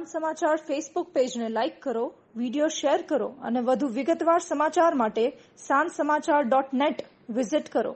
સાંજ સમાચાર ફેસબુક પેજને લાઇક કરો, વિડીયો શેર કરો અને વધુ વિગતવાર સમાચાર માટે sanssamachar.net વિઝિટ કરો.